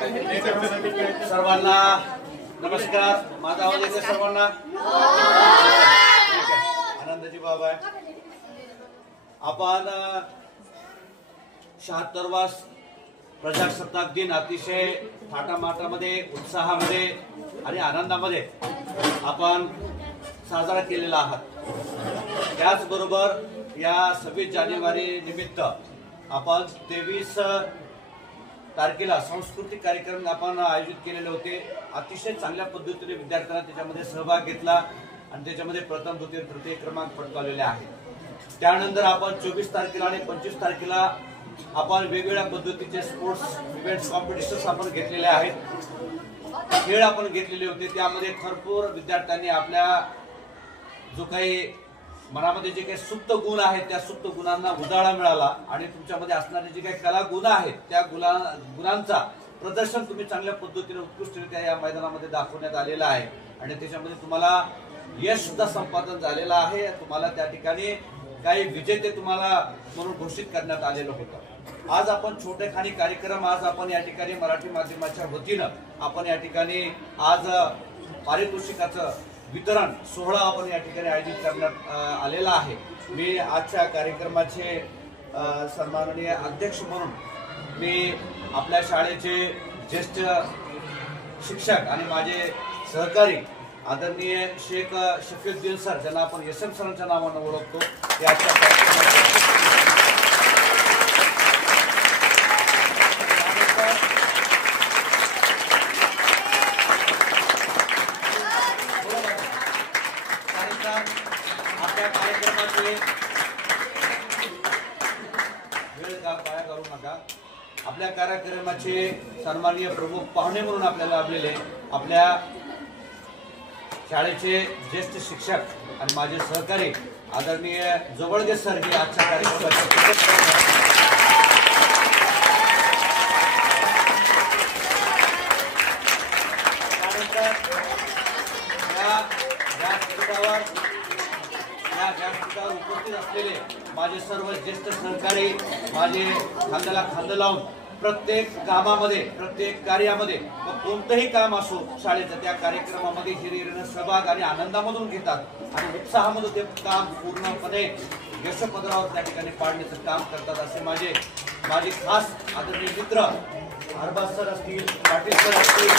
सर्वांना नमस्कार. माझा आवाज येतो सर्वांना? आनंदाची बाब आहे. आपण 76वा प्रजासत्ताक दिन अतिशय थाटामाटामध्ये, उत्साहामध्ये आणि आनंदामध्ये आपण साजरा केलेला आहात. त्याचबरोबर या 26 जानेवारी निमित्त आपण 23 तारखेला सांस्कृतिक कार्यक्रम आपण आयोजित केलेले होते. अतिशय चांगल्या पद्धतीने विद्यार्थ्यांना त्याच्यामध्ये सहभाग घेतला आणि त्याच्यामध्ये प्रथम, द्वितीय, तृतीय क्रमांक पटकावलेले आहे. त्यानंतर आपण 24 तारखेला आणि 25 तारखेला आपण वेगवेगळ्या पद्धतीचे स्पोर्ट्स इव्हेंट्स, कॉम्पिटिशन्स आपण घेतलेले आहेत. खेळ आपण घेतलेले होते. त्यामध्ये भरपूर विद्यार्थ्यांनी आपल्या जो काही मनामध्ये जे काही सुप्त गुण आहेत त्या सुप्त गुणांना उजाळा मिळाला आणि तुमच्यामध्ये असणारे जे काही कला गुण आहेत त्या गुणांचा प्रदर्शन तुम्ही चांगल्या पद्धतीने उत्कृष्टरित्या या मैदानामध्ये दाखवण्यात आलेला आहे आणि त्याच्यामध्ये तुम्हाला यश सुद्धा संपादन झालेलं आहे. तुम्हाला त्या ठिकाणी काही विजेते तुम्हाला म्हणून घोषित करण्यात आलेलं होतं. आज आपण छोटेखानी कार्यक्रम आज आपण या ठिकाणी मराठी माध्यमाच्या वतीनं आपण या ठिकाणी आज पारितोषिकाचं वितरण सोहळा आपण या ठिकाणी आयोजित करण्यात आलेला आहे. मी आजच्या कार्यक्रमाचे सन्माननीय अध्यक्ष म्हणून मी आपल्या शाळेचे ज्येष्ठ शिक्षक आणि माझे सहकारी आदरणीय शेख शफीउद्दीन सर, ज्यांना आपण SM सरांच्या नावानं ओळखतो, ते आजच्या आपल्या कार्यक्रमाचे वेळ पाया करू नका. आपल्या कार्यक्रमाचे सन्माननीय प्रमुख पाहुणे म्हणून आपल्याला लाभलेले आपल्या शाळेचे ज्येष्ठ शिक्षक आणि माझे सहकारी आदरणीय जवळगे सर हे आजच्या कार्यक्रमाचे उपस्थित असलेले माझे सर्व ज्येष्ठ सहकारी, माझे खांद्याला खांदा लावून प्रत्येक कामामध्ये, प्रत्येक कार्यामध्ये कोणतंही काम असो शाळेचं त्या कार्यक्रमामध्ये हिरिरीनं सहभाग आणि आनंदामधून घेतात आणि उत्साहामधून ते काम पूर्णपणे यशपदरावर त्या ठिकाणी पाडण्याचं काम करतात. असे माझे खास आदरणीय मित्र अरबाज सर असतील, पाटील सर असतील,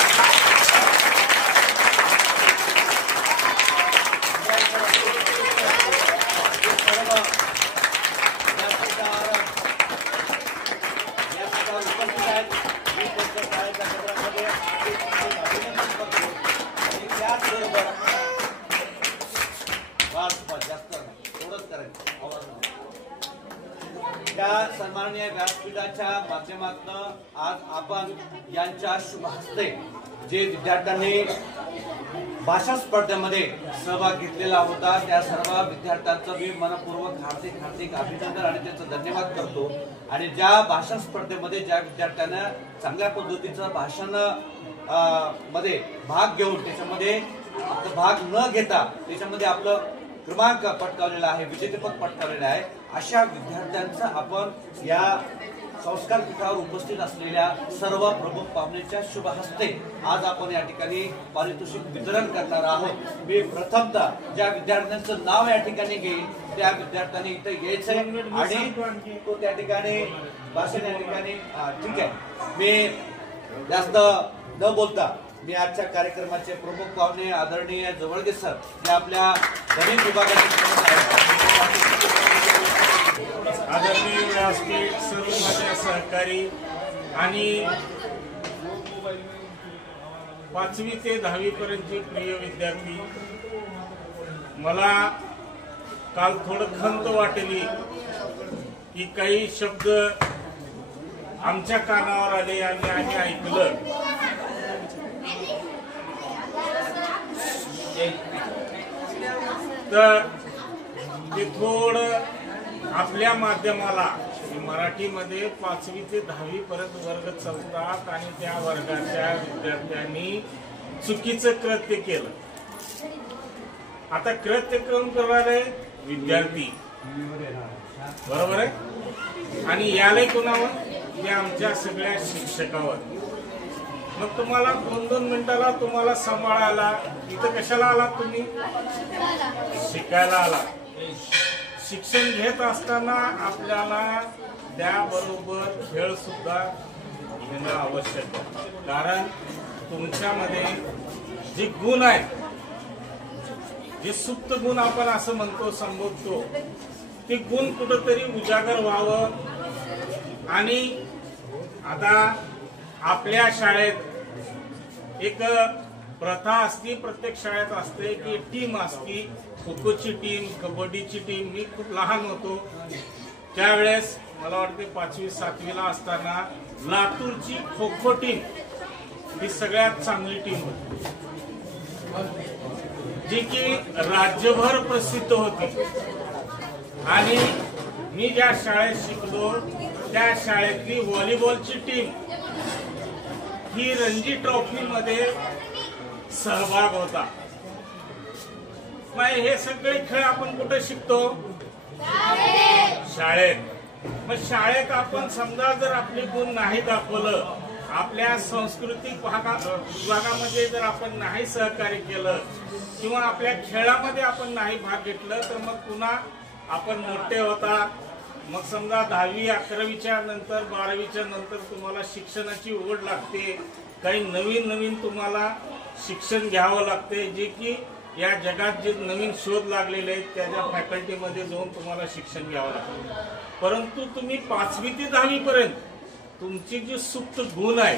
त्या सन्माननीय व्यासपीठाच्या माध्यमातून आज आपण यांच्या शुभ हस्ते जे विद्यार्थ्यांनी भाषा स्पर्धेमध्ये सहभाग घेतलेला होता त्या सर्व विद्यार्थ्यांचं मी मनपूर्वक हार्दिक अभिनंदन आणि त्यांचं धन्यवाद करतो. आणि ज्या भाषण स्पर्धेमध्ये ज्या विद्यार्थ्यांना चांगल्या पद्धतीचं भाषण मध्ये भाग घेऊन त्याच्यामध्ये भाग न घेता त्याच्यामध्ये आपलं क्रमांक पटकावलेला आहे, विजेतेपद पटकावलेलं आहे, अशा विद्यार्थ्यांचं आपण या संस्कार पीठावर उपस्थित असलेल्या सर्व प्रमुख पाहुण्यांच्या शुभ हस्ते आज आपण या ठिकाणी पारितोषिक वितरण करणार आहोत. मी प्रथमतः ज्या विद्यार्थ्यांचं नाव या ठिकाणी घेईन त्या विद्यार्थ्यांनी इथे यायचंय आणि तो त्या ठिकाणी भाषण या ठिकाणी ठीक आहे. मी जास्त न बोलता मी आजच्या कार्यक्रमाचे प्रमुख पाहुणे आदरणीय जवळगे सर जे आपल्या गणित विभागाचे आदरणीय व्यासपीठ, सर्व माझ्या सहकारी आणि 5वी ते 10वी पर्यंतचे प्रिय विद्यार्थी, मला काल थोडं खंत वाटली की काही शब्द आमच्या कानावर आले आणि आम्ही ऐकलं. तर ते थोडं आपल्या माध्यमाला मराठीमध्ये 5वी ते 10वी पर्यंत वर्ग चालतात आणि त्या वर्गाच्या विद्यार्थ्यांनी चुकीचं कृत्य केलं. आता कृत्य करून करणारे विद्यार्थी, बरोबर आहे, आणि याला कोणावर? या आमच्या सगळ्या शिक्षकावर. मग तुम्हाला 2-2 मिनिटाला तुम्हाला सांभाळायला इथं कशाला आलात तुम्ही? शिकायला आला. शिक्षण घेत असताना आपल्याला त्याबरोबर खेळ सुद्धा घेणं आवश्यक आहे. कारण तुमच्यामध्ये जे गुण आहेत, जे सुप्त गुण आपण असं म्हणतो, संबोधतो, ते गुण कुठंतरी उजागर व्हावं. आणि आता आपल्या शाळेत एक प्रथा असती, प्रत्येक शाळेत असते की टीम असती, खो खोची टीम, कबड्डीची टीम. मी खूप लहान होतो त्यावेळेस, मला वाटते 5वी-7वीला असताना लातूरची खो खो टीम ही सगळ्यात चांगली टीम होती, जी की राज्यभर प्रसिद्ध होती. आणि मी ज्या शाळेत शिकलो त्या शाळेतली व्हॉलीबॉलची टीम ही रणजी ट्रॉफी मध्ये सहभाग होता. मग हे सगळे खेळ आपण कुठे शिकतो? शाळेत. मग शाळेत आपण समजा जर आपले गुण नाही दाखवलं, आपल्या सांस्कृतिक विभागामध्ये जर आपण नाही सहकार्य केलं किंवा आपल्या खेळामध्ये आपण नाही भाग घेतलं, तर मग पुन्हा आपण मोठे होता. मग समजा 10वी-11वीच्या नंतर 12वीच्या नंतर तुम्हाला शिक्षणाची ओढ लागते, काही नवीन तुम्हाला शिक्षण घ्यावं लागते, जे की या जगात जे नवीन शोध लागलेले आहेत त्याच्या फॅकल्टीमध्ये जाऊन तुम्हाला शिक्षण घ्यावं लागतं. परंतु तुम्ही 5वी ते 10वी पर्यंत तुमची जी सुप्त गुण आहे,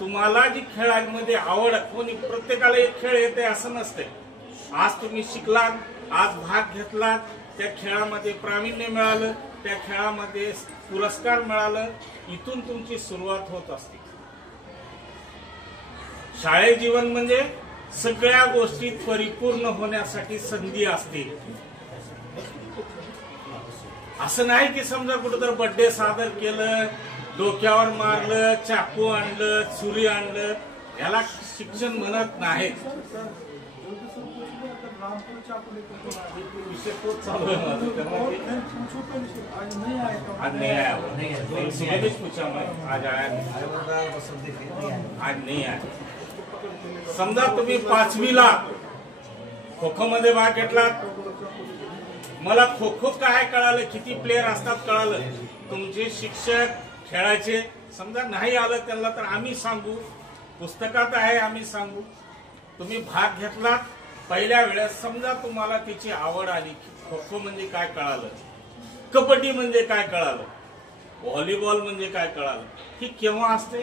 तुम्हाला जी खेळामध्ये आवड, कोणी प्रत्येकाला एक खेळ येते असं नसते. आज तुम्ही शिकलात, आज भाग घेतलात, त्या खेळामध्ये प्रावीण्य मिळालं, त्या खेळामध्ये पुरस्कार मिळालं, इथून तुमची सुरुवात होत असते. शाळे जीवन म्हणजे सगळ्या गोष्टीत परिपूर्ण होण्यासाठी संधी असते. असं नाही की समजा कुठं तर बर्थडे सादर केलं, डोक्यावर मारलं, चाकू आणलं, छुरी आणलं, याला शिक्षण म्हणत नाहीत. विषय तोच चालू आहे आज नहीं आया, सुबह पूछा मैं, आज आया आज नहीं आया. समजा तुम्ही 5वीला खो खो मध्ये भाग घेतलात, मला खो खो काय कळालं, किती प्लेयर असतात कळालं, तुमचे शिक्षक खेळाचे समजा नाही आलं त्यांना तर आम्ही सांगू, पुस्तकात आहे आम्ही सांगू. तुम्ही भाग घेतलात पहिल्या वेळेस, समजा तुम्हाला तिची आवड आली, खो खो म्हणजे काय कळालं, कबड्डी म्हणजे काय कळालं, व्हॉलीबॉल म्हणजे काय कळालं. ही केव्हा असते?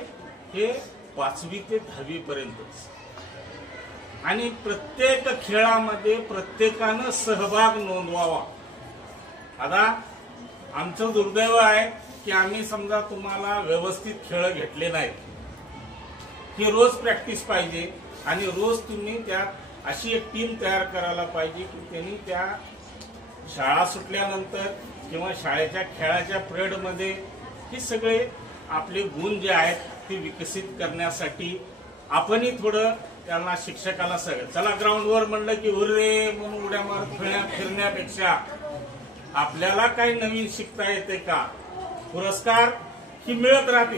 हे 5वी ते 10वी पर्यंतच. आणि प्रत्येक खेळामध्ये प्रत्येकानं सहभाग नोंदवावा. आता आमचं दुर्दैव आहे की आम्ही समजा तुम्हाला व्यवस्थित खेळ घेतले नाहीत. ही रोज प्रॅक्टिस पाहिजे आणि रोज तुम्ही त्यात अशी एक टीम तयार करायला पाहिजे की त्यांनी त्या शाळा सुटल्यानंतर किंवा शाळेच्या खेळाच्या पिरियडमध्ये हे सगळे आपले गुण जे आहेत ते विकसित करण्यासाठी आपणही थोडं त्यांना शिक्षकाला सगळं चला ग्राउंडवर म्हणलं की उरे म्हणून उड्या मारत फिरण्यापेक्षा आपल्याला काही नवीन शिकता येते का, पुरस्कार ही मिळत राहते,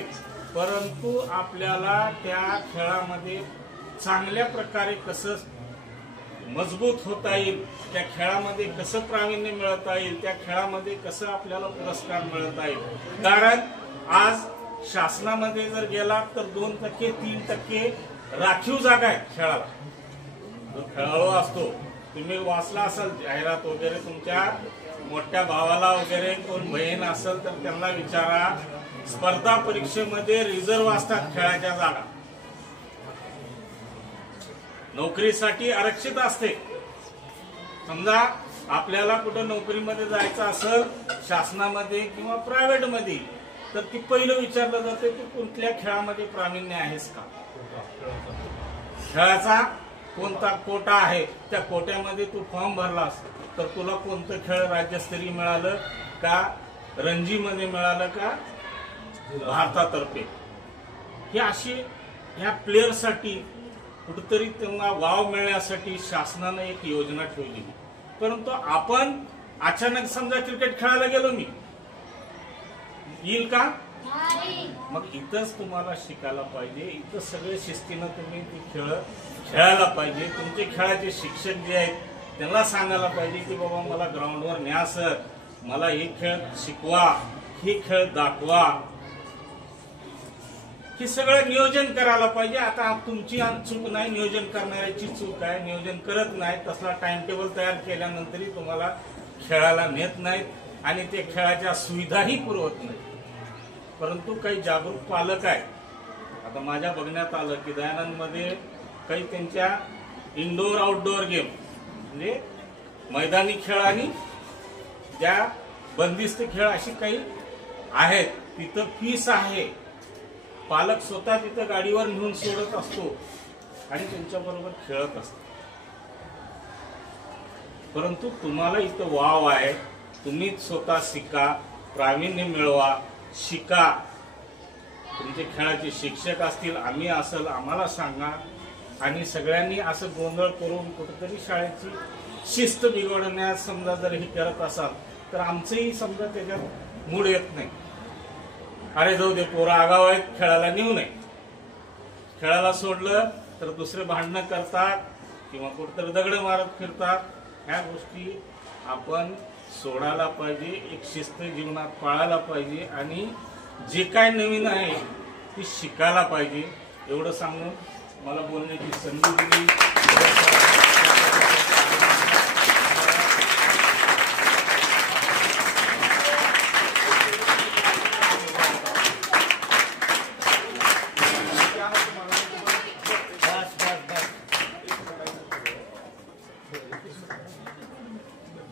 परंतु आपल्याला त्या खेळामध्ये चांगल्या प्रकारे कसं मजबूत होता येईल, त्या खेळामध्ये कसं प्रावीण्य मिळवता येईल, त्या खेळामध्ये कसं आपल्याला पुरस्कार मिळवता येईल. कारण आज शासनामध्ये जर गेला तर 2%, 3% राखीव जागा आहेत खेळाला. जो खेळाडू असतो, तुम्ही वाचला असाल जाहिरात वगैरे, तुमच्या मोठ्या भावाला वगैरे कोण बहीण असेल तर त्यांना विचारा, स्पर्धा परीक्षेमध्ये रिझर्व्ह असतात खेळाच्या जागा, नोकरीसाठी आरक्षित असते. समजा आपल्याला कुठं नोकरीमध्ये जायचं असेल शासनामध्ये किंवा प्रायव्हेट मध्ये, तर ती पहिलं विचारलं जाते की कुठल्या खेळामध्ये प्रावीण्य आहेस का, खेळाचा कोणता कोटा आहे, त्या कोट्यामध्ये तू फॉर्म भरलास तर तुला कोणतं खेळ राज्यस्तरीय मिळालं का, रणजी मध्ये मिळालं का, भारतातर्फे. ही अशी ह्या प्लेअरसाठी कुठेतरी त्यांना वाव मिळण्यासाठी शासनानं एक योजना ठेवली. परंतु आपण अचानक समजा क्रिकेट खेळायला गेलो, मी येईल का, मग इथंच तुम्हाला शिकायला पाहिजे, इथं सगळे शिस्तीनं तुम्ही ती खेळ खेळायला पाहिजे. तुमचे खेळाचे शिक्षक जे आहेत त्यांना सांगायला पाहिजे की बाबा मला ग्राउंडवर न्या सर, मला हे खेळ शिकवा, हे खेळ दाखवा. हे सगळं नियोजन करायला पाहिजे. आता तुमची चूक नाही, नियोजन करणाऱ्याची चूक आहे. नियोजन करत नाही, तसला टाइम टेबल तयार केल्यानंतरही तुम्हाला खेळायला नेत नाहीत आणि ते खेळाच्या सुविधाही पुरवत नाहीत. परंतु काही जागरूक पालक आहेत. आता माझ्या बघण्यात आलं की दयानंदमध्ये काही त्यांच्या इनडोअर आउटडोअर गेम म्हणजे मैदानी खेळ आणि ज्या बंदिस्त खेळ अशी काही आहेत. तिथं फीस आहे. पालक स्वतः तिथं गाडीवर नेऊन सोडत असतो आणि त्यांच्याबरोबर खेळत असतो. परंतु तुम्हाला इथं वाव आहे. तुम्ही स्वतः शिका, प्रावीण्य मिळवा, शिका. तुमचे खेळाचे शिक्षक असतील, आम्ही असेल, आम्हाला सांगा. आणि सगळ्यांनी असं गोंधळ करून कुठेतरी शाळेची शिस्त बिघडण्यास समजा जर हे करत असाल तर आमचंही समजा त्याच्यात मूड येत नाही. अरे जाऊ दे, पोरं आगाव आहेत, खेळायला नेऊ नये. खेळायला सोडलं तर दुसरे भांडणं करतात किंवा कुठेतरी दगड मारत फिरतात. ह्या गोष्टी आपण सोडायला पाहिजे. एक शिस्त जीवनात पाळायला पाहिजे आणि जे काय नवीन आहे ती शिकायला पाहिजे. एवढं सांगून मला बोलण्याची संधी दिली.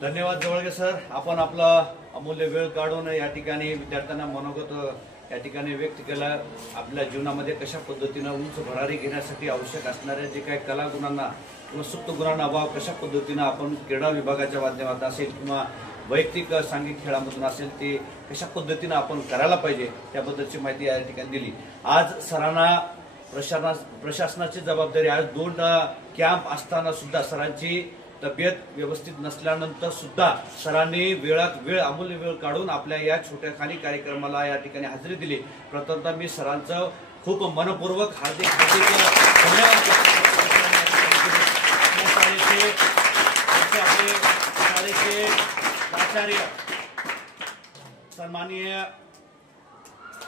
धन्यवाद जवळगे सर. आपण आपला अमूल्य वेळ काढून या ठिकाणी विद्यार्थ्यांना मनोगत या ठिकाणी व्यक्त केलं. आपल्या जीवनामध्ये कशा पद्धतीनं उंच भरारी घेण्यासाठी आवश्यक असणाऱ्या जे काही कला गुणांना किंवा सुप्त गुणांना अभाव कशा पद्धतीनं आपण क्रीडा विभागाच्या माध्यमातून असेल किंवा वैयक्तिक सांघिक खेळामधून असेल ते कशा पद्धतीनं आपण करायला पाहिजे त्याबद्दलची माहिती या ठिकाणी दिली. आज सरांना प्रशासनाची जबाबदारी, आज 2 कॅम्प असताना सुद्धा सरांची तब्येत व्यवस्थित नसल्यानंतर सुद्धा सरांनी वेळात वेळ अमूल्य वेळ काढून आपल्या या छोट्याखानी कार्यक्रमाला या ठिकाणी हजेरी दिली. प्रथमतः मी सरांचं खूप मनपूर्वक हार्दिक धन्यवाद शाळेचे प्राचार्य सन्माननीय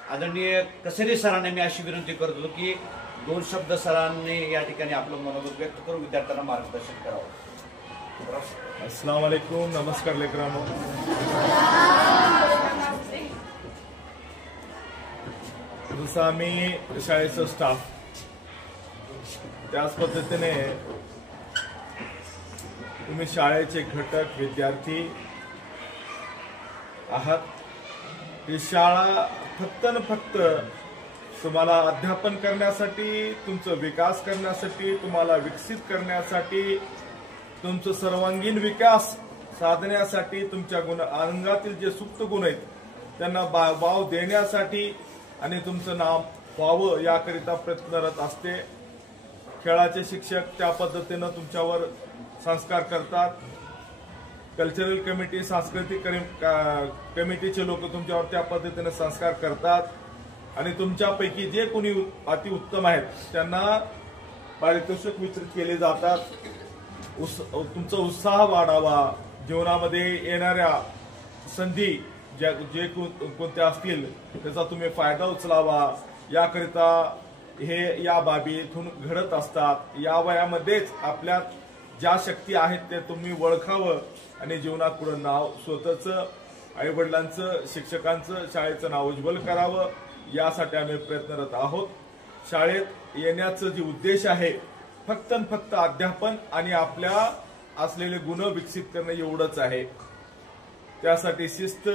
आदरणीय कसेरे सरांना मी अशी विनंती करतो की 2 शब्द सरांनी या ठिकाणी आपलं मनोगत व्यक्त करून विद्यार्थ्यांना मार्गदर्शन करावं. अस्सलाम वालेकुम. नमस्कार लेकरांनो. जसं आम्ही शाळेचं स्टाफ त्याच पद्धतीने तुम्ही शाळेचे घटक विद्यार्थी आहात. ही शाळा फक्त न फक्त तुम्हाला अध्यापन करण्यासाठी, तुमचा विकास करण्यासाठी, तुम्हाला विकसित करण्यासाठी, तुमचं सर्वांगीण विकास साधण्यासाठी, तुमच्या अंगातील जे सुप्त गुण आहेत त्यांना वाव देण्यासाठी आणि तुमचं नाव व्हावं याकरिता प्रयत्नरत असते. खेळाचे शिक्षक त्या पद्धतीनं तुमच्यावर संस्कार करतात. कल्चरल कमिटी, सांस्कृतिक कमिटीचे लोक तुमच्यावर त्या पद्धतीने संस्कार करतात आणि तुमच्यापैकी जे कोणी अतिउत्तम आहेत त्यांना पारितोषिक वितरित केले जातात. तुमचा उत्साह वाढावा, जीवनामध्ये येणाऱ्या संधी जे कोणत्या असतील त्याचा तुम्ही फायदा उचलावा याकरिता हे या बाबी इथून घडत असतात. या वयामध्येच आपल्यात ज्या शक्ती आहेत ते तुम्ही ओळखावं आणि जीवनात पुढे नाव स्वतःचं, आईवडिलांचं, शिक्षकांचं, शाळेचं नाव उज्ज्वल करावं यासाठी आम्ही प्रयत्नरत आहोत. शाळेत येण्याचं जे उद्देश आहे फक्त अध्यापन आणि आपल्या असलेले गुण विकसित करणं एवढंच आहे. त्यासाठी शिस्त,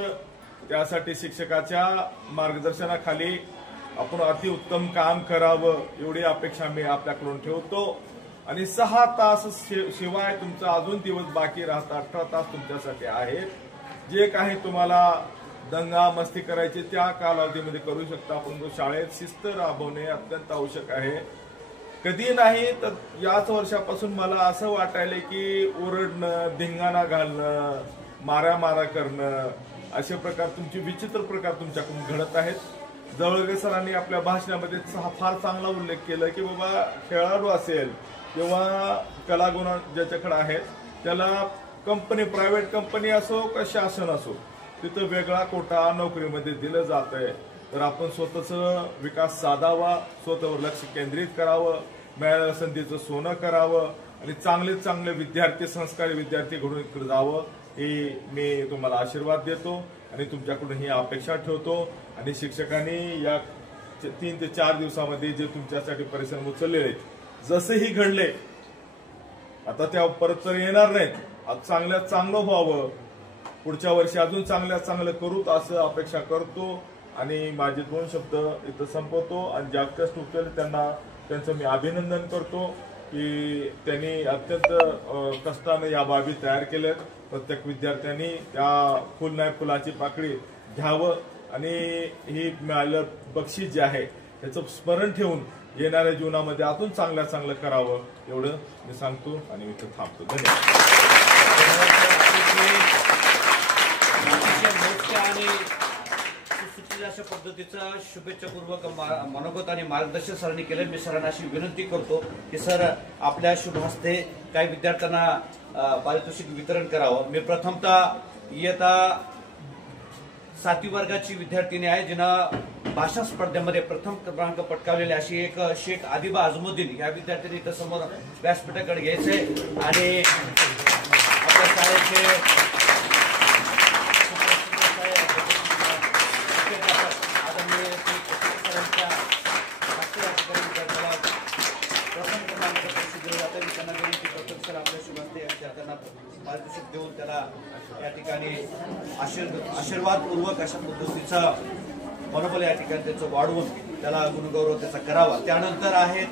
त्यासाठी शिक्षकाच्या मार्गदर्शनाखाली आपण अतिउत्तम काम करावं एवढी अपेक्षा मी आपल्याकडून ठेवतो. आणि 6 तास शिवाय तुमचा अजून दिवस बाकी राहतात. 18 तास तुमच्यासाठी आहेत. जे काही तुम्हाला दंगा मस्ती करायची त्या कालावधीमध्ये करू शकता. पण शाळेत शिस्त राबवणे अत्यंत आवश्यक आहे. कधी नाही तर याच वर्षापासून मला असं वाटायला की ओरडणं, धिंगाणा घालणं, मारामारा करणं असे प्रकार तुमचे विचित्र प्रकार तुमच्याकडून घडत आहेत. जवळगे सरांनी आपल्या भाषणामध्ये फार चांगला उल्लेख केला की बाबा खेळाडू असेल किंवा कलागुण ज्याच्याकडे आहेत त्याला कंपनी, प्रायव्हेट कंपनी असो का शासन असो, तिथं वेगळा कोटा नोकरीमध्ये दिलं जात आहे. तर आपण स्वतःचा विकास साधावा, स्वतःवर लक्ष केंद्रित करावं, मिळालेल्या संधीचं सोनं करावं आणि चांगले विद्यार्थी, संस्कारी विद्यार्थी घडून इकडे जावं, ही मी तुम्हाला आशीर्वाद देतो आणि तुमच्याकडून ही अपेक्षा ठेवतो. आणि शिक्षकांनी या 3 ते 4 दिवसामध्ये जे तुमच्यासाठी परिश्रम उचललेले आहेत, जसेही घडले आता त्या परत तर येणार नाहीत. चांगल्यात चांगलं व्हावं, पुढच्या वर्षी अजून चांगलं करूत असं अपेक्षा करतो. आणि माझे 2 शब्द इथं संपवतो. आणि ज्या कष्ट उचलले त्यांचं मी अभिनंदन करतो की त्यांनी अत्यंत कष्टाने या बाबी तयार केल्यात. प्रत्येक विद्यार्थ्यांनी त्या फुल नाही फुलाची पाकळी घ्यावं आणि ही मिळालेलं बक्षीस जे आहे त्याचं स्मरण ठेवून येणाऱ्या जीवनामध्ये अजून चांगलं करावं, एवढं मी सांगतो आणि मी इथं थांबतो. अशा पद्धतीचा शुभेच्छापूर्वक मनोगत आणि मार्गदर्शन सरांनी केलं. मी सरांना अशी विनंती करतो की सर आपल्या शुभ हस्ते काही विद्यार्थ्यांना पारितोषिक वितरण करावं. मी प्रथमतः इयत्ता 7वी वर्गाची विद्यार्थिनी आहे, जिनं भाषा स्पर्धेमध्ये प्रथम क्रमांक पटकावलेले अशी एक शेख आदिबा अजमुद्दीन या विद्यार्थ्यांनी इथं समोर व्यासपीठाकडे घ्यायचंय. आणि आपल्या शाळेचे पारितोषिक देऊन त्याला या ठिकाणी आशीर्वादपूर्वक अशा पद्धतीचा मनोबल या ठिकाणी त्याचं वाढवून त्याला गुणगौरव त्याचा करावा. त्यानंतर आहेत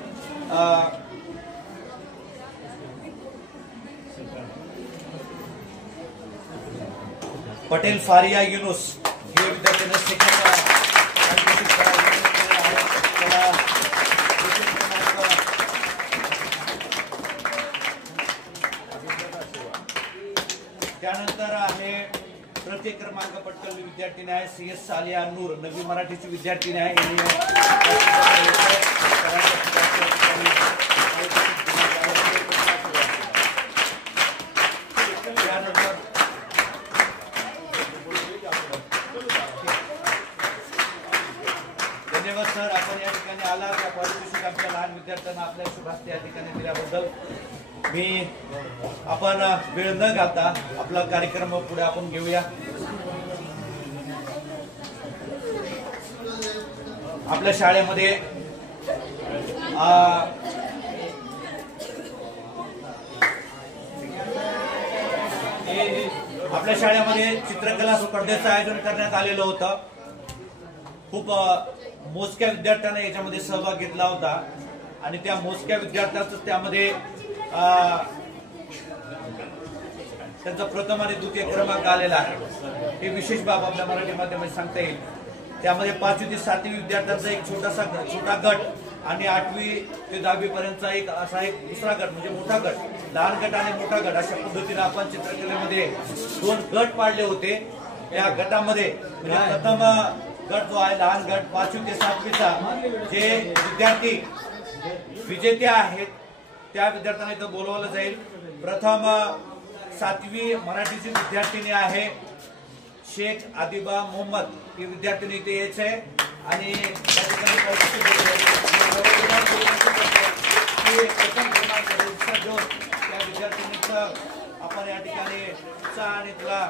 पटेल फारिया युनुस हे विद्यार्थ्यांना सेकंड त्यानंतर आहे तृतीय क्रमांक पटकवलेली विद्यार्थिनी आहे CS सालिया नूर, नवी मराठीची विद्यार्थिनी आहे. धन्यवाद सर, आपण या ठिकाणी आला त्या पारितोषिक आमच्या लहान विद्यार्थ्यांना आपल्या शुभ हस्ते या ठिकाणी दिल्याबद्दल आपण वेळ न घालता आपला कार्यक्रम पुढे आपण घेऊया. आपल्या शाळेमध्ये चित्रकला स्पर्धेचं आयोजन करण्यात आलेलं होतं. खूप मोजक्या विद्यार्थ्यांना याच्यामध्ये सहभाग घेतला होता आणि त्या मोजक्या विद्यार्थ्यांचं त्यामध्ये त्यांचा प्रथम आणि द्वितीय क्रमांक आलेला आहे. हे विशेष बाब आपल्या मराठी माध्यमात सांगता येईल. त्यामध्ये 5वी ते 7वी विद्यार्थ्यांचा एक छोटा गट आणि 8वी ते 10वी पर्यंतचा एक असा एक दुसरा गट म्हणजे मोठा गट, लहान गट आणि मोठा गट अशा पद्धतीने आपण चित्रकलेमध्ये 2 गट पाडले होते. या गटामध्ये म्हणजे प्रथम गट जो आहे लहान गट 5वी ते 7वीचा जे विद्यार्थी विजेते आहेत त्या विद्यार्थ्यांना इथं बोलवलं जाईल. प्रथम 7वी मराठीची विद्यार्थिनी आहे शेख आदिबा मोहम्मद, ही विद्यार्थिनी इथे यायचे आणि त्या ठिकाणी प्रथम क्रमांक त्या विद्यार्थिनीचं आपण या ठिकाणी उत्साह आणि तुला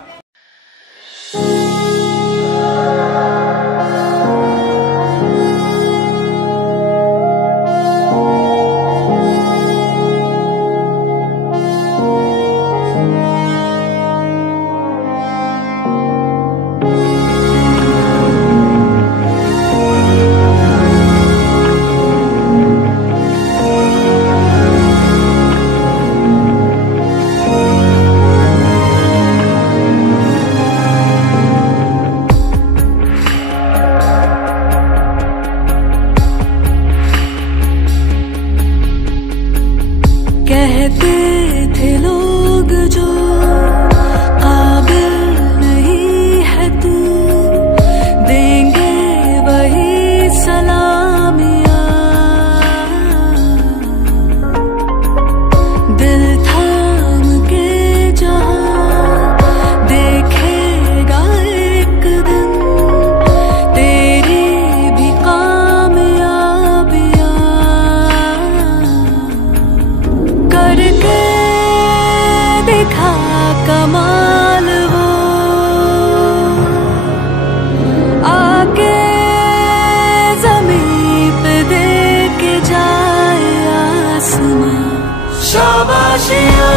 शाबाशिया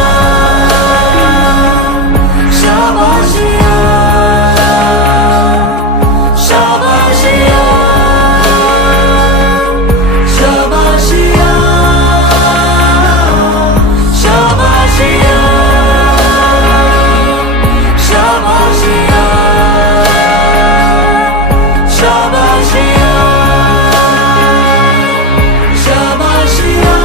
शाबाशिया शाबाशिया शाबाशिया शाबाशिया शाबाशिया शाबाशिया शाबाशिया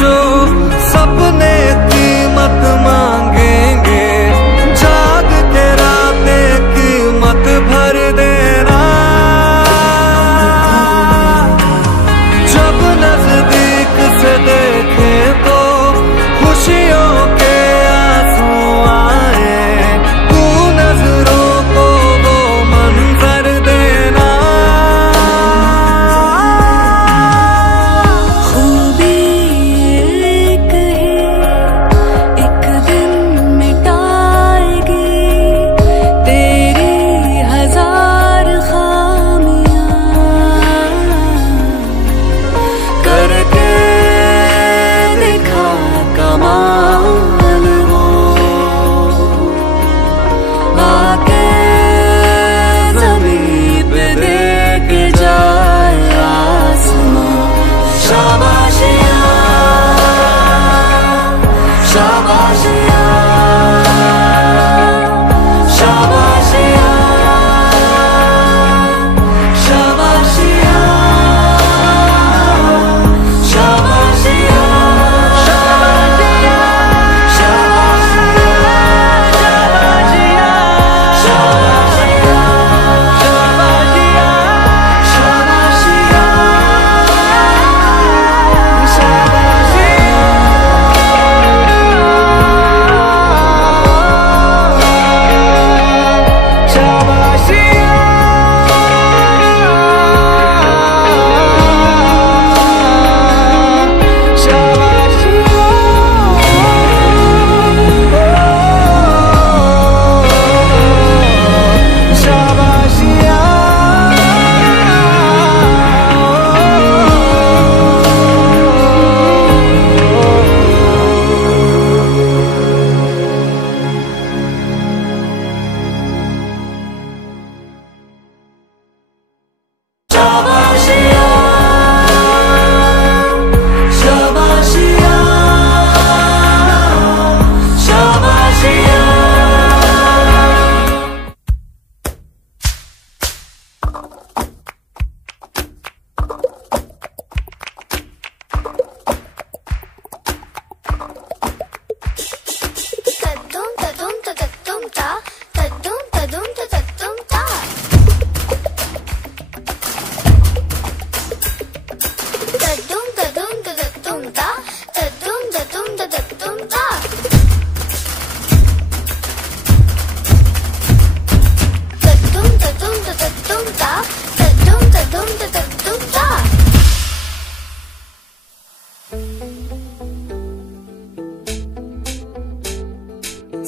जो सपने कीमत मांगेंगे जाग के रातें कीमत भर देना जब नजदीक से देखे तो खुशियों के आंसू आए तू नजरों को वो मंजर देना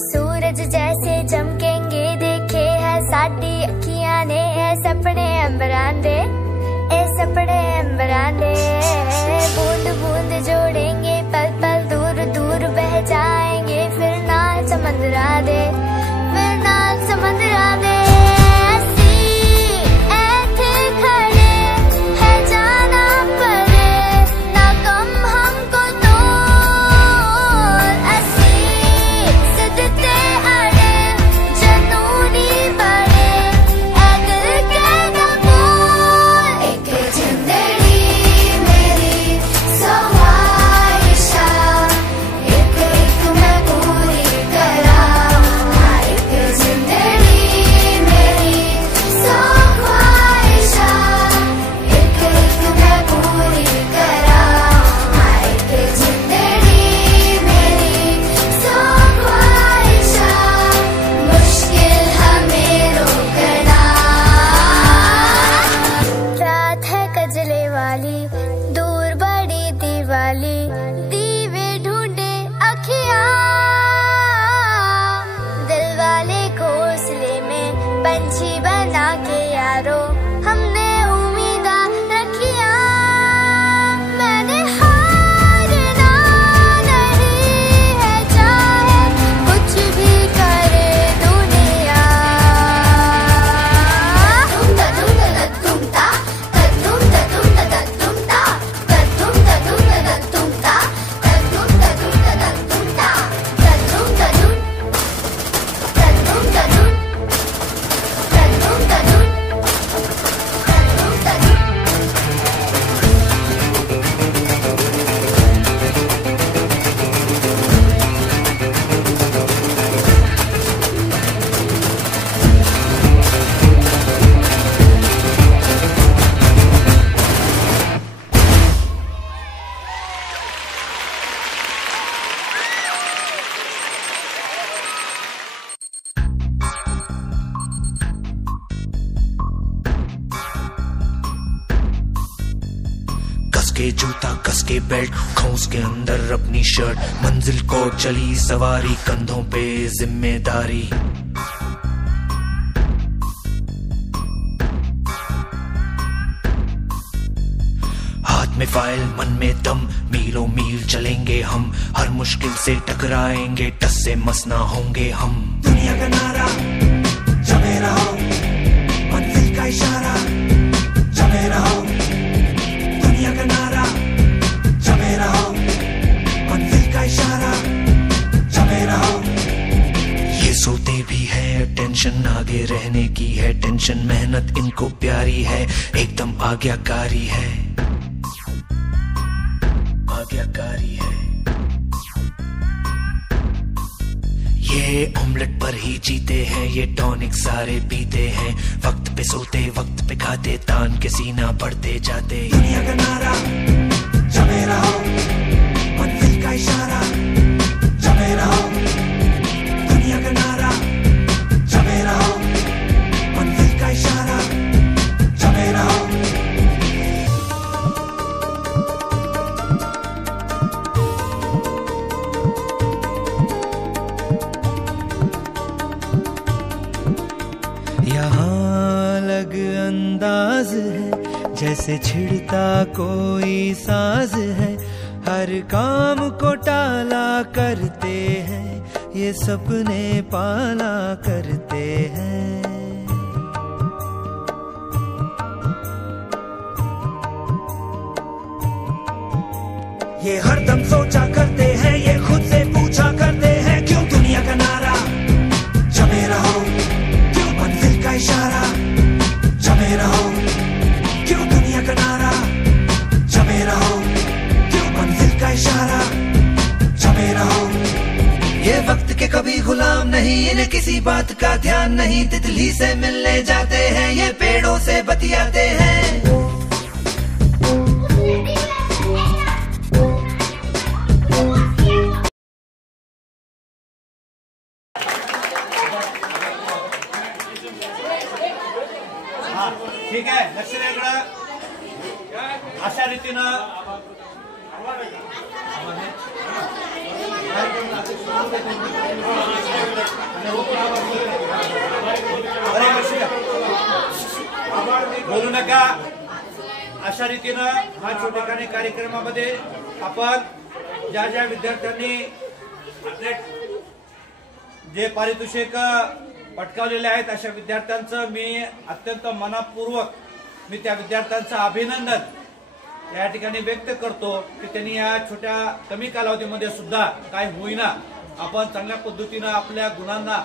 सूरज जैसे चमकेंगे देखे है साडी अखियां ने ए सपने अंबरां दे ए सपने अंबरां दे बूंद बूंद जोड़ेंगे पल पल दूर दूर बह जाएंगे फिर नाल समंदरा दे फिर नाल समंदरा दे पंछी बना के यारो हमने उम्मीदा रखिया। मैंने हारना नहीं है चाहे कुछ भी करे दुनिया। कसके जूता कसके बेल्ट खौस के अंदर अपनी शर्ट मंजिल को चली सवारी कंधों पे जिम्मेदारी। हाथ में फाइल मन में दम मीलों मील चलेंगे हम हर मुश्किल से टकराएंगे टस से मस ना होंगे हम। दुनिया का नारा जमे रहो मंजिल का इशारा जमे रहो दुनिया का नारा जमे रहो मंजिल का इशारा जमे रहो। ये सोते भी है टेंशन आगे रहने की है टेंशन मेहनत इनको प्यारी है एकदम आज्ञाकारी है आज्ञाकारी है। ये ऑमलेट पर ही जीते हैं ये टॉनिक सारे पीते हैं वक्त पे सोते वक्त पे खाते तान के सीना बढ़ते जाते। दुनिया का नारा जमे रहो मंजिल का इशारा जमे रहो दुनिया का नारा जमे रहो मंजिल का इशारा जमे रहो। यहाँ अलग अंदाज है जैसे छिड़ता कोई साज है हर काम को टाला करते हैं ये सपने पाला करते हैं। ये हरदम सोचा करते हैं ये खुद से पूछा करते हैं क्यों दुनिया का नारा जमे रहो क्यों मंजिल का इशारा जमे रहो क्यों दुनिया का नारा जमे रहो क्यों मंजिल का इशारा जमे रहो। ये वक्त के कभी गुलाम नहीं इन्हें किसी बात का ध्यान नहीं तितली से मिलने जाते हैं ये पेड़ों से बतियाते हैं। ठीक आहे लक्ष द्या इकडं अशा रीतीनं बोलू नका अशा रीतीनं हा छोटेखानी कार्यक्रमामध्ये आपण ज्या ज्या विद्यार्थ्यांनी जे पारितोषिक पटकावलेले आहेत अशा विद्यार्थ्यांचं मी अत्यंत मनपूर्वक मी त्या विद्यार्थ्यांचं अभिनंदन या ठिकाणी व्यक्त करतो की त्यांनी या छोट्या कमी कालावधीमध्ये सुद्धा काय होईना आपण चांगल्या पद्धतीनं आपल्या गुणांना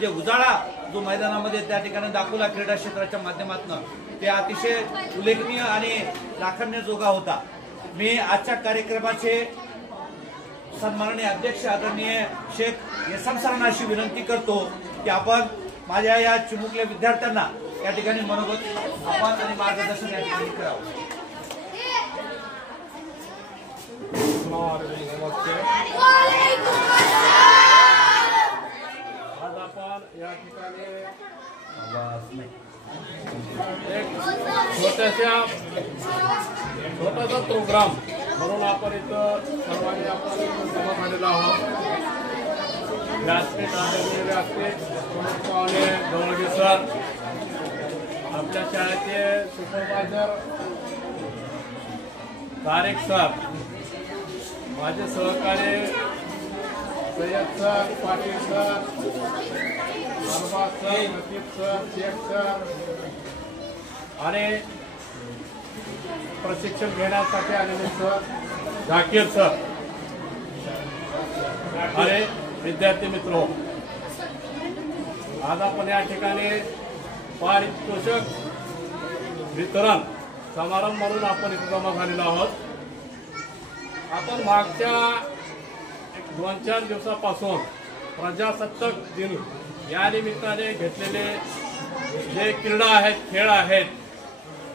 जे उजाळा जो मैदानामध्ये त्या ठिकाणी दाखवला क्रीडा क्षेत्राच्या माध्यमातून ते अतिशय उल्लेखनीय आणि राखण्याजोगा होता। मी आजच्या कार्यक्रमाचे सन्माननीय अध्यक्ष आदरणीय शेख यसम सरांना अशी विनंती करतो की आपण माझ्या या चिमुकल्या विद्यार्थ्यांना या ठिकाणी मनोगत आपण आणि मार्गदर्शन या ठिकाणी करावं। आज आपण या ठिकाणी एक छोटासा प्रोग्राम म्हणून आपण इथं सर्वांनी आपण जमा झालेलो आहोत। व्यासपीठ आदरणीय व्यासपीठ गवळी सर वितरण आपल्या शाळेचे सुपरवायझर तारेक सर, माझे सहकारी Sayyad sir, Patil sir, Arbaz sir, Naqib sir, Shaikh sir आणि प्रशिक्षण घेण्यासाठी आलेले सर झाकीर सर आणि विद्यार्थी मित्र, आज आपण या ठिकाणी पारितोषिक वितरण समारंभ म्हणून आपण इथे जमा झालेलो आहोत. आपण मागच्या 2-4 दिवसापासून प्रजासत्ताक दिन या निमित्ताने घेतलेले जे क्रीडा आहेत, खेळ आहेत,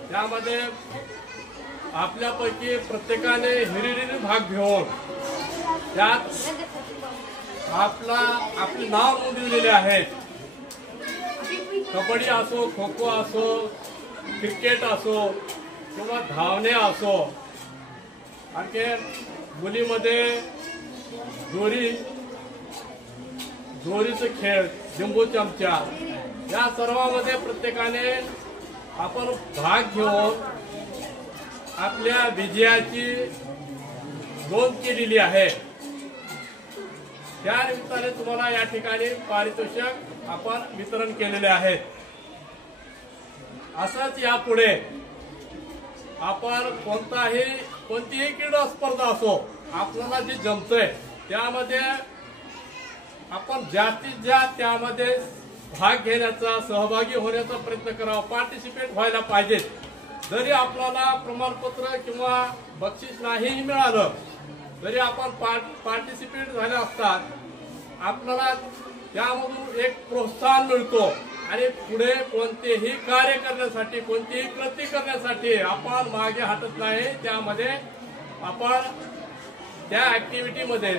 त्यामध्ये आपल्यापैकी प्रत्येकाने हिरिरीने भाग घेऊन त्यात आपले नाव नोंदवलेले आहेत. कबड्डी असो, खो खो असो, क्रिकेट असो किंवा धावणे असो, आणखी मुलीमध्ये दोरीचे खेळ, लिंबू चमचा, या सर्वांमध्ये प्रत्येकाने आपण भाग घेऊन आपल्या विजयाची नोंद केलेली आहे. त्या निमित्ताने तुम्हाला या ठिकाणी पारितोषिक आपण वितरण केलेले आहेत. असंच यापुढे आपण कोणतीही क्रीडा स्पर्धा असो, आपल्याला जे जमतंय त्यामध्ये आपण जास्तीत जास्त त्यामध्ये भाग घेण्याचा, सहभागी होण्याचा प्रयत्न करावा, पार्टिसिपेट व्हायला पाहिजे. जरी आपल्याला प्रमाणपत्र किंवा बक्षीस नाही मिळालं तरी आपण पार्टिसिपेट झाले असतात, आपल्याला त्यामधून एक प्रोत्साहन मिळतो आणि पुढे कोणतेही कार्य करण्यासाठी, कोणतीही कृती करण्यासाठी आपण मागे हटत नाही. त्यामध्ये आपण त्या ऍक्टिव्हिटीमध्ये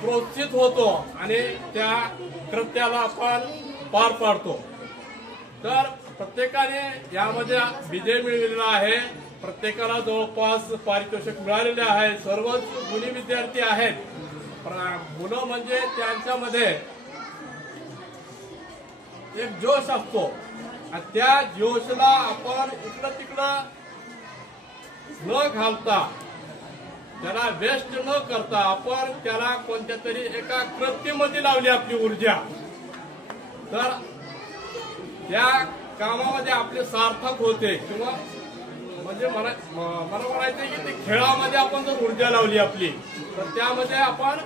प्रोत्साहित होतो आणि त्या कृत्याला आपण पार पाडतो. तर प्रत्येकाने यामध्ये विजय मिळवलेला आहे. प्रत्येकाला जवळपास पारितोषिक मिळालेले आहे. सर्वच गुणी विद्यार्थी आहेत. मुलं म्हणजे त्यांच्यामध्ये एक जोश असतो आणि त्या जोशला आपण इकडं तिकडं न घालता, त्याला वेस्ट न करता आपण त्याला कोणत्या तरी एका कृतीमध्ये लावली आपली ऊर्जा, तर त्या कामामध्ये आपले सार्थक होते. किंवा म्हणजे मला म्हणायचं की ते खेळामध्ये आपण जर ऊर्जा लावली आपली, तर त्यामध्ये आपण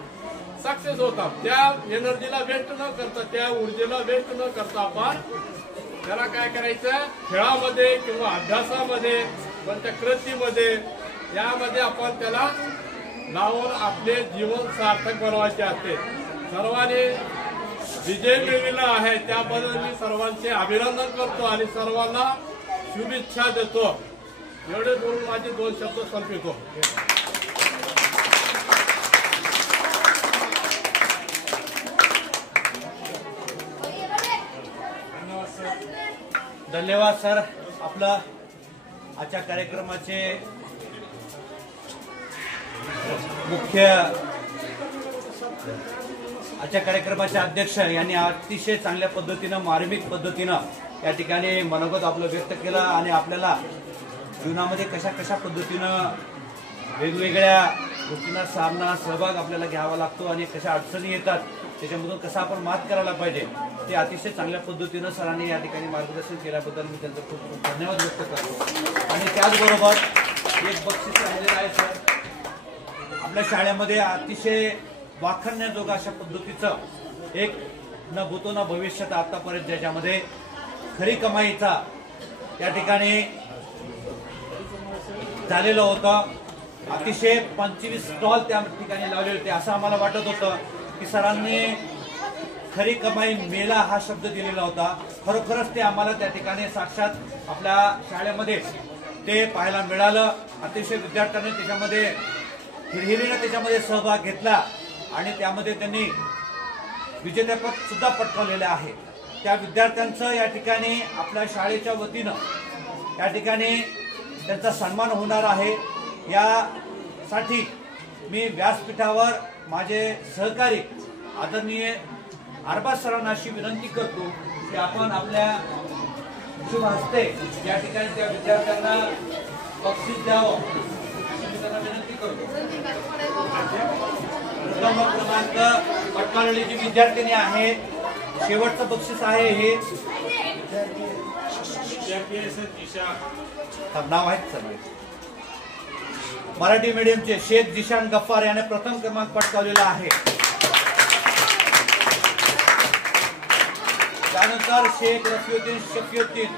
सक्सेस होतात. त्या एनर्जीला वेस्ट न करता, त्या ऊर्जेला वेस्ट न करता आपण त्याला काय करायचं, खेळामध्ये किंवा अभ्यासामध्ये, कोणत्या कृतीमध्ये, यामध्ये आपण त्याला लावून आपले जीवन सार्थक बनवायचे असते. सर्वांनी विजय मिळविला आहे त्याबद्दल मी सर्वांचे अभिनंदन करतो आणि सर्वांना शुभेच्छा देतो. एवढे बोलून माझे 2 शब्द संपवितो. धन्यवाद सर. आपला आजच्या कार्यक्रमाचे आजच्या कार्यक्रमाचे अध्यक्ष यांनी अतिशय चांगल्या पद्धतीनं, मार्मिक पद्धतीनं या ठिकाणी मनोगत आपलं व्यक्त केलं आणि आपल्याला जीवनामध्ये कशा पद्धतीनं वेगवेगळ्या गोष्टींना सहभाग आपल्याला घ्यावा लागतो आणि कशा अडचणी येतात, त्याच्यामधून कसं आपण मात करायला पाहिजे, ते अतिशय चांगल्या पद्धतीनं सरांनी या ठिकाणी मार्गदर्शन केल्याबद्दल मी त्यांचा खूप खूप धन्यवाद व्यक्त करतो. आणि त्याचबरोबर एक बक्षीस राहिलेलं आहे सर. आपल्या शाळेमध्ये अतिशय वाखाणण्याजोगं अशा पद्धतीचं एक न भूतो न भविष्यात आतापर्यंत ज्याच्यामध्ये खरी कमाईचा या ठिकाणी झालेलं होतं. अतिशय 25 स्टॉल त्या ठिकाणी लावले होते. असं आम्हाला वाटत होतं की सरांनी खरी कमाई मेला हा शब्द दिलेला होता. खरोखरच ते आम्हाला त्या ठिकाणी साक्षात आपल्या शाळेमध्ये ते पाहायला मिळालं. अतिशय विद्यार्थ्यांनी त्याच्यामध्ये हिरहिरीने त्याच्यामध्ये सहभाग घेतला आणि त्यामध्ये त्यांनी विजेतेपद सुद्धा पटकावलेलं आहे. त्या विद्यार्थ्यांचं या ठिकाणी आपल्या शाळेच्या वतीनं या ठिकाणी त्यांचा सन्मान होणार आहे. यासाठी मी व्यासपीठावर माझे सहकारी आदरणीय अरबाज सरांना अशी विनंती करतो की आपण आपल्या शुभ हस्ते या ठिकाणी त्या विद्यार्थ्यांना बक्षीस द्यावं मी त्यांना विनंती करतो. प्रथम क्रमांक पटकावलेली जी विद्यार्थिनी आहे, शेवटचं बक्षीस आहे हे नाव आहेत सर. मराठी मीडियमचे शेख जिशान गफ्फार याने प्रथम क्रमांक पटकावलेला आहे. त्यानंतर शेख रफिउद्दीन शफिउद्दीन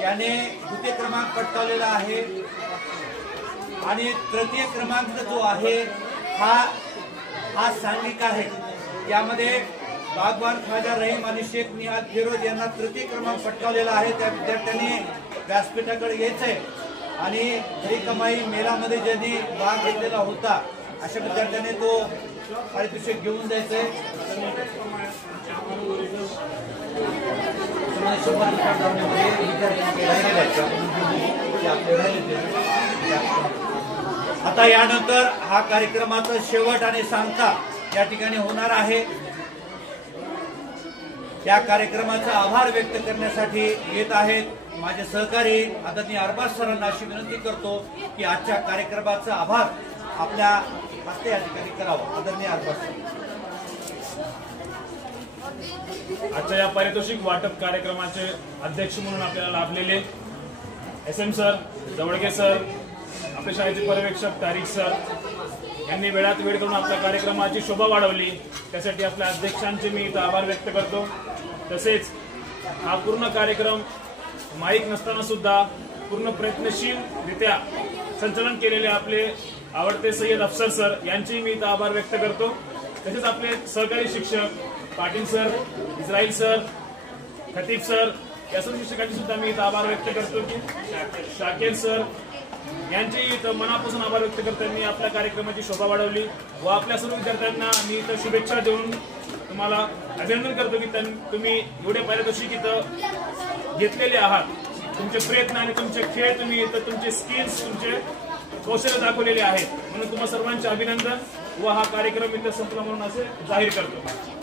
याने द्वितीय क्रमांक पटकावलेला आहे. आणि तृतीय क्रमांक जो आहे हा सांघिक आहे. यामध्ये बागवान खाजा रहीम आणि शेख निहाल फिरोज यांना तृतीय क्रमांक पटकावलेला आहे. त्या विद्यार्थ्यांनी व्यासपीठाकडे यायचंय आणि खरी कमाई मेळामध्ये ज्यांनी भाग घेतलेला होता अशा विद्यार्थ्यांनी तो पारितोषिक घेऊन जायचंय. आता यानंतर हा कार्यक्रमाचा शेवट आणि सांगता या ठिकाणी होणार आहे. या कार्यक्रमाचा आभार व्यक्त करण्यासाठी येत आहेत माझे सहकारी आदरणीय अरबाज सरांना अशी विनंती करतो की आजच्या कार्यक्रमाचा आभार आपल्या हस्ते या ठिकाणी करावा. आदरणीय अरबाज सर. आजच्या या पारितोषिक वाटप कार्यक्रमाचे अध्यक्ष म्हणून आपल्याला लाभलेले SM सर, जवळगे सर, आपल्या शाळेचे पर्यवेक्षक तारिक सर यांनी वेळात वेळ करून आपल्या कार्यक्रमाची शोभा वाढवली. त्यासाठी आपल्या अध्यक्षांचे मी इथं आभार व्यक्त करतो. तसेच हा पूर्ण कार्यक्रम माईक नसताना सुद्धा पूर्ण प्रयत्नशीलरित्या संचालन केलेले आपले आवडते सय्यद अफसर सर यांचे मी इथं आभार व्यक्त करतो. तसेच आपले सहकारी शिक्षक Patil sir, Israil sir, Khatib sir या सर्व शिक्षकांचे सुद्धा मी इथं आभार व्यक्त करतो की शाकेर सर यांचे इथं मनापासून आभार व्यक्त करतो. मी आपल्या कार्यक्रमाची शोभा वाढवली व आपल्या सर्व विद्यार्थ्यांना मी इथं शुभेच्छा देऊन तुम्हाला अभिनंदन करतो की तुम्ही एवढे पारितोषिक इथं घेतलेले आहात. तुमचे प्रयत्न आणि तुमचे खेळ तुम्ही इथं तुमचे स्किल्स तुमचे कौशल्य दाखवलेले आहेत म्हणून तुम्हा सर्वांचे अभिनंदन व हा कार्यक्रम इथं संपला म्हणून असे जाहीर करतो.